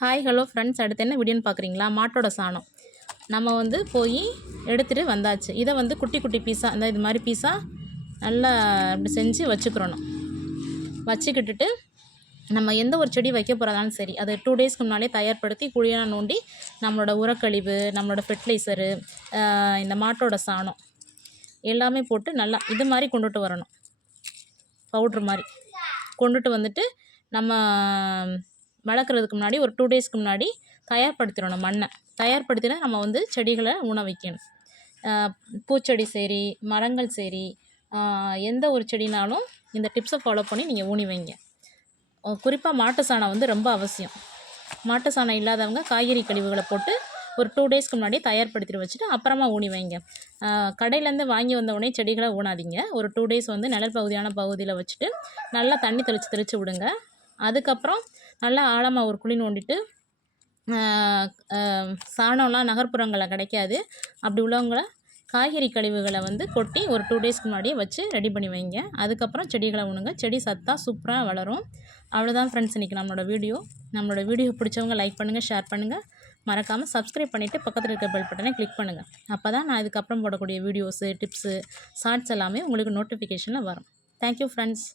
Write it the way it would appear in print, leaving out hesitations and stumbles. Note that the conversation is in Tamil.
ஹாய் ஹலோ ஃப்ரெண்ட்ஸ், அடுத்து என்ன வீடியோன்னு பார்க்குறீங்களா? மாட்டோட சாணம் நம்ம போய் எடுத்துகிட்டு வந்தாச்சு. இதை குட்டி குட்டி பீஸாக இது மாதிரி பீஸாக நல்லா இப்படி செஞ்சு வச்சுக்கிறணும். வச்சுக்கிட்டுட்டு நம்ம எந்த ஒரு செடி வைக்க போகிறதாலும் சரி, அதை 2 டேஸ்க்கு முன்னாலே தயார்படுத்தி குழியாக நோண்டி நம்மளோட உரக்கழிவு, நம்மளோட ஃபெர்டிலைசரு, இந்த மாட்டோட சாணம் எல்லாமே போட்டு நல்லா இது மாதிரி கொண்டுட்டு வரணும். பவுட்ரு மாதிரி கொண்டுட்டு வந்துட்டு நம்ம வளர்க்குறதுக்கு முன்னாடி ஒரு 2 டேஸ்க்கு முன்னாடி தயார்படுத்திடணும். மண்ணை தயார்படுத்தினா நம்ம செடிகளை ஊன வைக்கணும். பூச்செடி சரி, மரங்கள் சரி, எந்த ஒரு செடினாலும் இந்த டிப்ஸை ஃபாலோ பண்ணி நீங்கள் ஊனி வைங்க. குறிப்பாக மாட்டு சாணம் ரொம்ப அவசியம். மாட்டு சாணம் இல்லாதவங்க காய்கறி கழிவுகளை போட்டு ஒரு 2 டேஸ்க்கு முன்னாடி தயார்படுத்திட்டு வச்சுட்டு அப்புறமா ஊனி வைங்க. கடையிலேருந்து வாங்கி வந்த உடனே செடிகளை ஊனாதீங்க. ஒரு 2 டேஸ் நிழல் பகுதியான பகுதியில் வச்சுட்டு நல்லா தண்ணி தெளித்து விடுங்க. அதுக்கப்புறம் நல்லா ஆழமாக ஒரு குழி நோண்டிட்டு, சாணம்லாம் நகர்ப்புறங்களில் கிடைக்காது. அப்படி உள்ளவங்கள காய்கறி கழிவுகளை கொட்டி ஒரு 2 டேஸ்க்கு முன்னாடியே வச்சு ரெடி பண்ணி வைங்க. அதுக்கப்புறம் செடிகளை ஊனுங்க. செடி சத்தாக சூப்பராக வளரும். அவ்வளோதான் ஃப்ரெண்ட்ஸ், இன்றைக்கி நம்மளோட வீடியோ பிடிச்சவங்க லைக் பண்ணுங்கள், ஷேர் பண்ணுங்கள். மறக்காமல் சப்ஸ்கிரைப் பண்ணிவிட்டு பக்கத்தில் இருக்க பெல் பட்டனை கிளிக் பண்ணுங்கள். அப்போ தான் நான் இதுக்கப்புறம் போடக்கூடிய வீடியோஸு, டிப்ஸு, ஷார்ட்ஸ் எல்லாமே உங்களுக்கு நோட்டிஃபிகேஷனில் வரும். Thank you friends.